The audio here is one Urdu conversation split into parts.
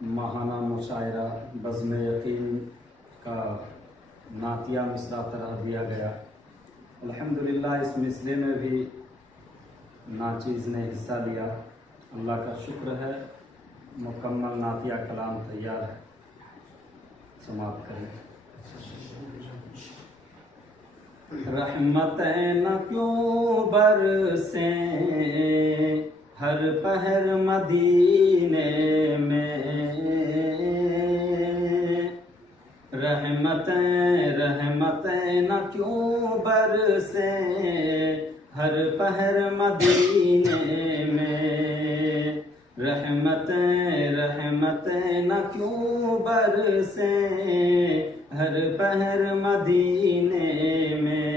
ماہانہ مشاعرہ بزم یقین کا نعتیہ مصرع طرح دیا گیا۔ الحمدللہ اس مصرع میں بھی ناچیز نے حصہ لیا، اللہ کا شکر ہے۔ مکمل نعتیہ کلام تیار ہے، سماعت کریں۔ رحمتیں نہ کیوں برسیں ہر پہر مدینے میں، رحمتیں نہ کیوں برسیں ہر پہر مدینے میں، رحمتیں نہ کیوں برسیں ہر پہر مدینے میں،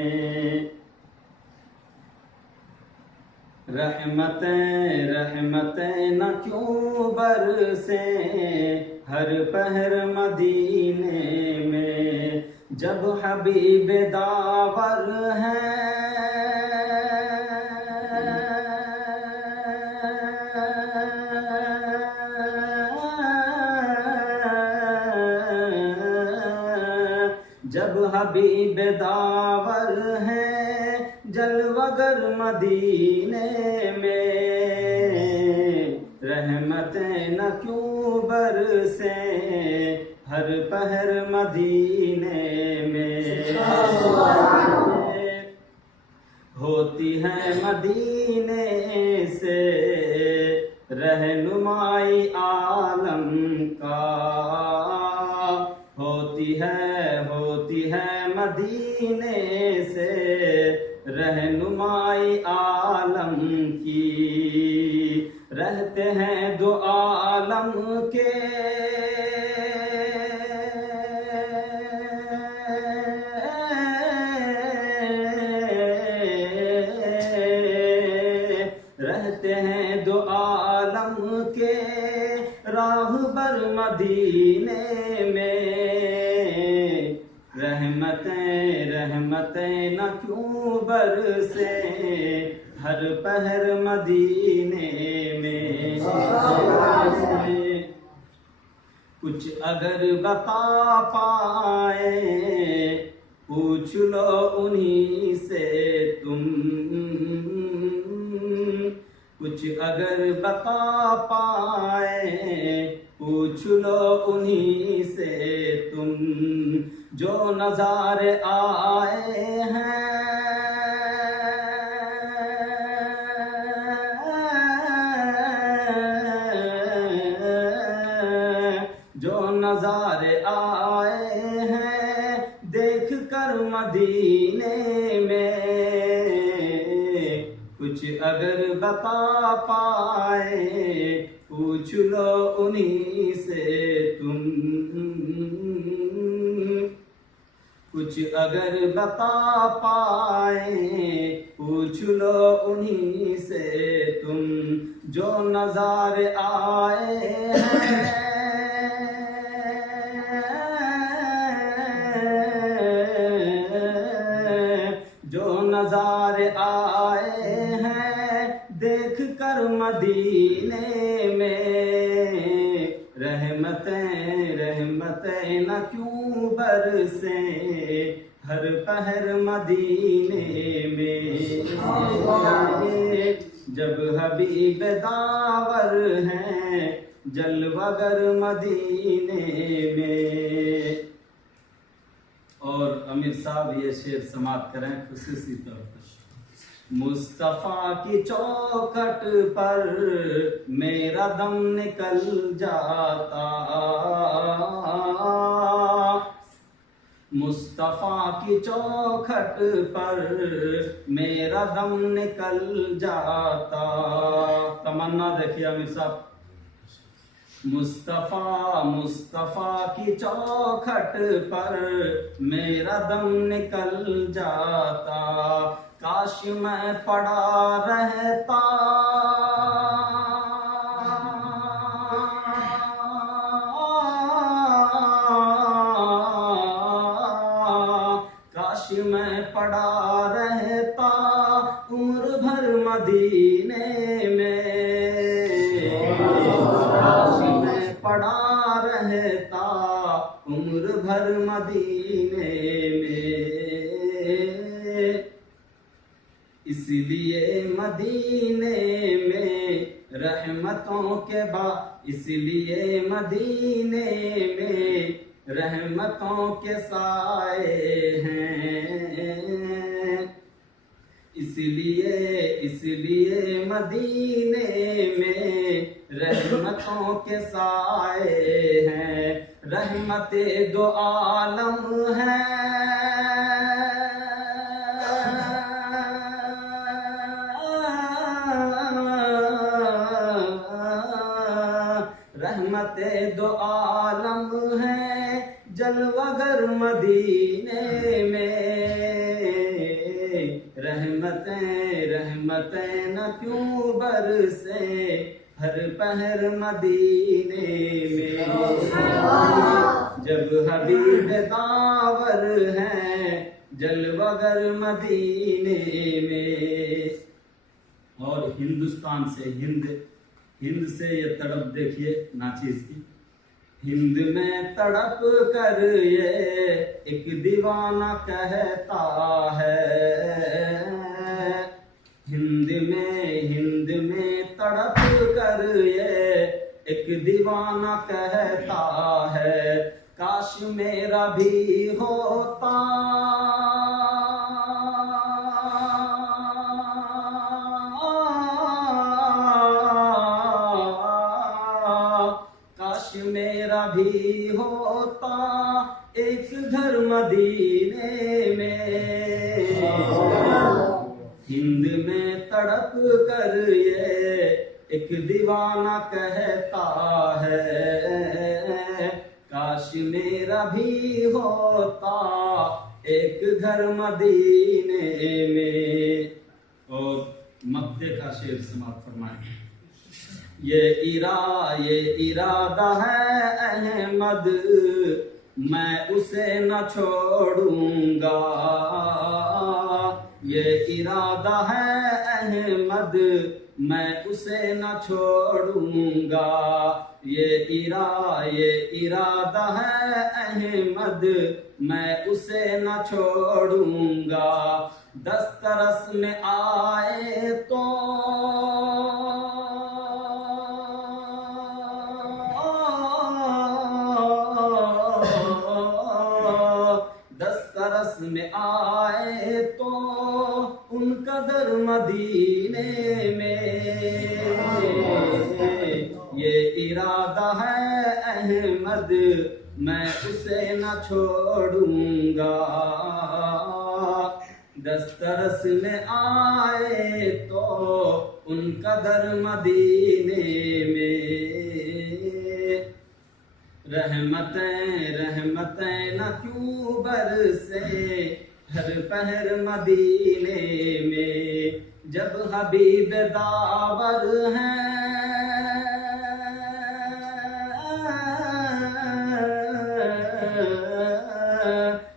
رحمتیں نہ کیوں برسیں ہر پہر مدینے میں، جب حبیب داور ہیں جب حبیب داور ہیں جلوگر مدینے میں، رحمتیں نہ کیوں برسیں ہر پہر مدینے میں، ہوتی ہے مدینے سے رہنمائی عالم کا، ہوتی ہے مدینے سے رہنمائی عالم کی، رہتے ہیں دو عالم کے رہتے ہیں دو عالم کے راہبر مدینے میں، رحمتیں نہ کیوں برسیں ہر پہر مدینے میں، کچھ اگر بتا پائے پوچھ لو انہی سے تم، کچھ اگر بتا پائے پوچھ لو انہی سے تم، جو نظارے آئے ہیں جو نظارے آئے ہیں دیکھ کر مدینے میں، کچھ اگر بتا پائے پوچھ لو انہی سے تم، کچھ اگر بتا پائے پوچھ لو انہی سے تم، جو نظارے آئے ہیں جو نظارے آئے ہیں دیکھ کر مدینے میں، رحمتیں نہ کیوں برسیں ہر پہر مدینے میں، جب حبیب داور ہیں جلوگر مدینے میں۔ اور امیر صاحب یہ شعر سماعت کریں خصوصی طور پر۔ مصطفیٰ کی چوکھٹ پر میرا دم نکل جاتا، مصطفیٰ کی چوکھٹ پر میرا دم نکل جاتا، تمنا دیکھیے امیر صاحب۔ مصطفیٰ کی چوکھٹ پر میرا دم نکل جاتا، کاش میں پڑا رہتا کاش میں پڑا رہتا عمر بھر مدینے میں، کاش میں پڑا رہتا عمر بھر مدینے میں، اس لیے مدینے میں رحمتوں کے اس لیے مدینے میں رحمتوں کے سائے ہیں، اس لیے مدینے میں رحمتوں کے سائے ہیں، رحمت دو عالم ہے، رحمت دو عالم ہے جلوگر مدینے میں، رحمتیں نہ کیوں برسے ہر پہر مدینے میں، جب حبیب داور ہیں جلوگر مدینے میں۔ اور ہندوستان سے ہند سے یہ تڑپ دیکھیے ناچیز کی، ہند میں تڑپ کر یہ ایک دیوانہ کہتا ہے، ہند میں تڑپ کر یہ ایک دیوانہ کہتا ہے، کاش میرا بھی ہوتا میرا بھی ہوتا ایک گھر مدینے میں، ہند میں تڑپ کر یہ ایک دیوانہ کہتا ہے، کاش میرا بھی ہوتا ایک گھر مدینے میں۔ اور مبدے کا شعر سماعت فرمائیں۔ یہ ارادہ ہے احمد میں اسے نہ چھوڑوں گا، یہ ارادہ ہے احمد میں اسے نہ چھوڑوں گا، یہ ارادہ ہے احمد میں اسے نہ چھوڑوں گا، دسترس میں آئے تو میں آئے تو ان قدر مدینے میں، یہ ارادہ ہے احمد میں اسے نہ چھوڑوں گا، دسترس میں آئے تو ان قدر مدینے میں، رحمتیں نہ کیوں برسے ہر پہر مدینے میں، جب حبیب داور ہیں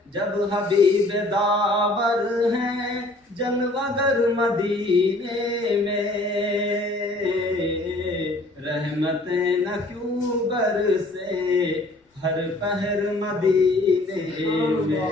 جب حبیب داور ہیں جلوگر مدینے میں، رحمتیں نہ کیوں برسے ہر پہر مدینے میں۔